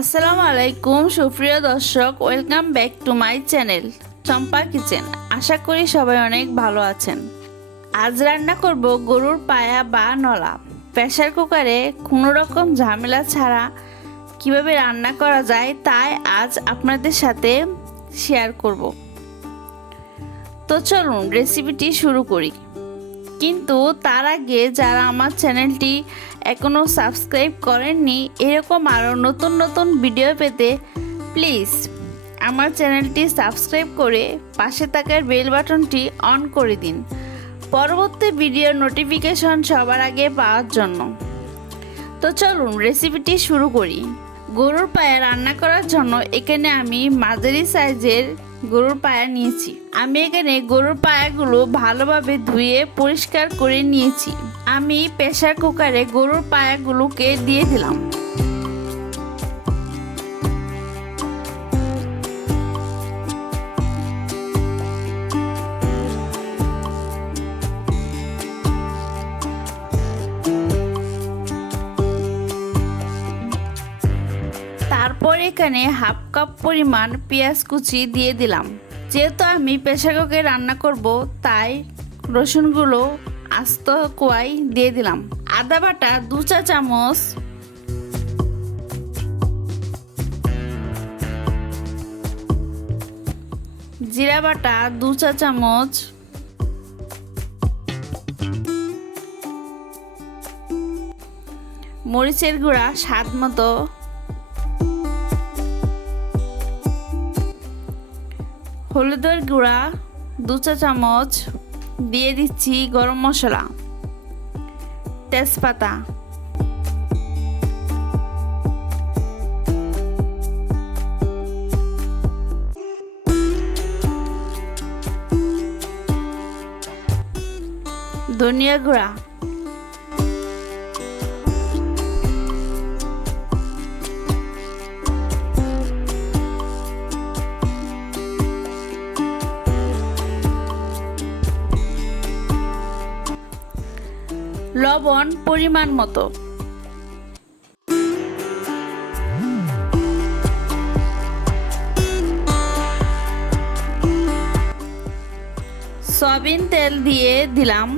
আসসালামু আলাইকুম, সুপ্রিয় দর্শক, welcome back to my channel Champa kitchen. আশা করি সবাই অনেক ভালো আছেন। আজ রান্না করব গরুর পায়া বা নলা। প্রেশার কুকারে কোনো রকম ঝামেলা ছাড়া কীভাবে রান্না করা যায় তাই আজ আপনাদের সাথে শেয়ার করব। তো চলুন রেসিপিটি শুরু করি। কিন্তু তার আগে যারা আমার চ্যানেলটি এখনও সাবস্ক্রাইব করেননি, এরকম আরও নতুন নতুন ভিডিও পেতে প্লিজ আমার চ্যানেলটি সাবস্ক্রাইব করে পাশে থাকার বেল বাটনটি অন করে দিন। পরবর্তী ভিডিওর নোটিফিকেশন সবার আগে পাওয়ার জন্য। তো চলুন রেসিপিটি শুরু করি। গরুর পায়ে রান্না করার জন্য এখানে আমি মাঝারি সাইজের গরুর পায়া নিয়েছি। আমি এখানে গরুর পায়াগুলো ভালোভাবে ধুয়ে পরিষ্কার করে নিয়েছি। আমি প্রেশার কুকারে গরুর পায়াগুলোকে দিয়ে দিলাম। তারপর এখানে হাফ কাপ পরিমাণ পেঁয়াজ কুচি দিয়ে দিলাম। যেহেতু আমি কুকারে রান্না করব, তাই রসুনগুলো আস্ত কোয়াই দিয়ে দিলাম। আদা বাটা দু চা চামচ। জিরা বাটা দু চা চামচ। মরিচের গুঁড়া স্বাদ মতো। হলুদের গুঁড়া দু চা চামচ দিয়ে দিচ্ছি গরম মশলা তেজপাতা। ধনিয়া গুঁড়া লবণ পরিমাণ মতো। সয়াবিন তেল দিয়ে দিলাম।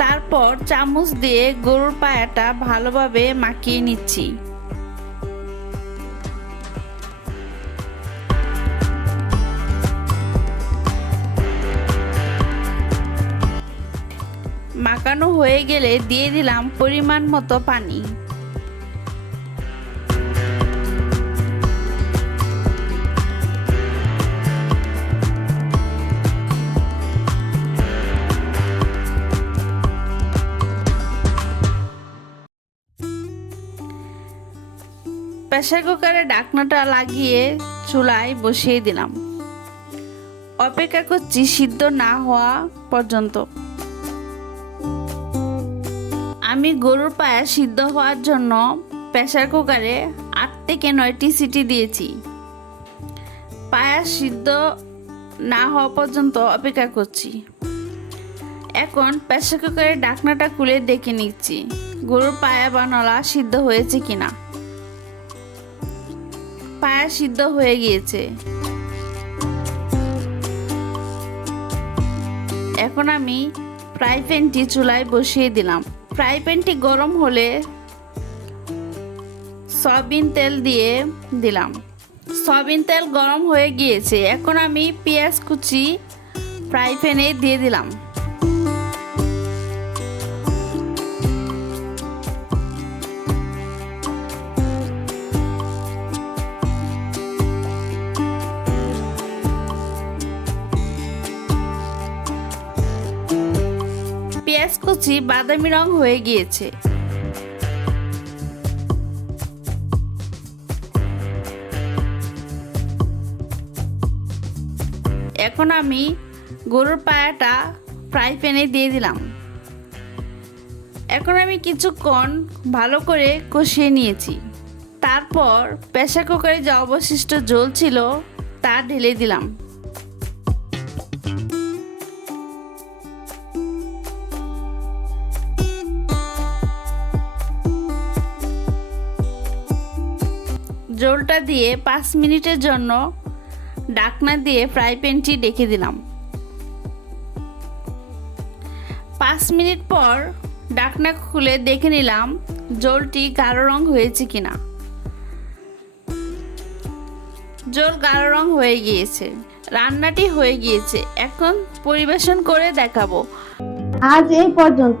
তারপর চামচ দিয়ে গরুর পায়াটা ভালোভাবে মাখিয়ে নিচ্ছি। মাখানো হয়ে গেলে দিয়ে দিলাম পরিমাণ মতো পানি। প্রেসার কুকারে ডাকনাটা লাগিয়ে চুলায় বসিয়ে দিলাম। অপেক্ষা করছি সিদ্ধ না হওয়া পর্যন্ত। আমি গরুর পায়া সিদ্ধ হওয়ার জন্য প্রেসার কুকারে আট থেকে নয়টি সিটি দিয়েছি। পায়া সিদ্ধ না হওয়া পর্যন্ত অপেক্ষা করছি। এখন প্রেসার কুকারের ডাকনাটা খুলে দেখে নিচ্ছি, গরুর পায়া বা নলা সিদ্ধ হয়েছে কিনা। পায়া সিদ্ধ হয়ে গিয়েছে। এখন আমি ফ্রাই প্যানটি চুলায় বসিয়ে দিলাম। ফ্রাই প্যানটি গরম হলে সয়াবিন তেল দিয়ে দিলাম। সয়াবিন তেল গরম হয়ে গিয়েছে। এখন আমি পেঁয়াজ কুচি ফ্রাই প্যানে দিয়ে দিলাম। পেঁয়াজ কুচি বাদামি রং হয়ে গিয়েছে। এখন আমি গরুর পায়াটা ফ্রাই প্যানে দিয়ে দিলাম। এখন আমি কিছুক্ষণ ভালো করে কষিয়ে নিয়েছি। তারপর প্রেসার কুকারে যে অবশিষ্ট জল ছিল তা ঢেলে দিলাম। জলটা দিয়ে পাঁচ মিনিটের জন্য ডাকনা দিয়ে ফ্রাই প্যানটি ডেকে দিলাম। পাঁচ মিনিট পর ডাকনা খুলে দেখে নিলাম জলটি গাঢ় রং হয়েছে কিনা। জল গাঢ় রং হয়ে গিয়েছে, রান্নাটি হয়ে গিয়েছে। এখন পরিবেশন করে দেখাবো। আজ এই পর্যন্ত।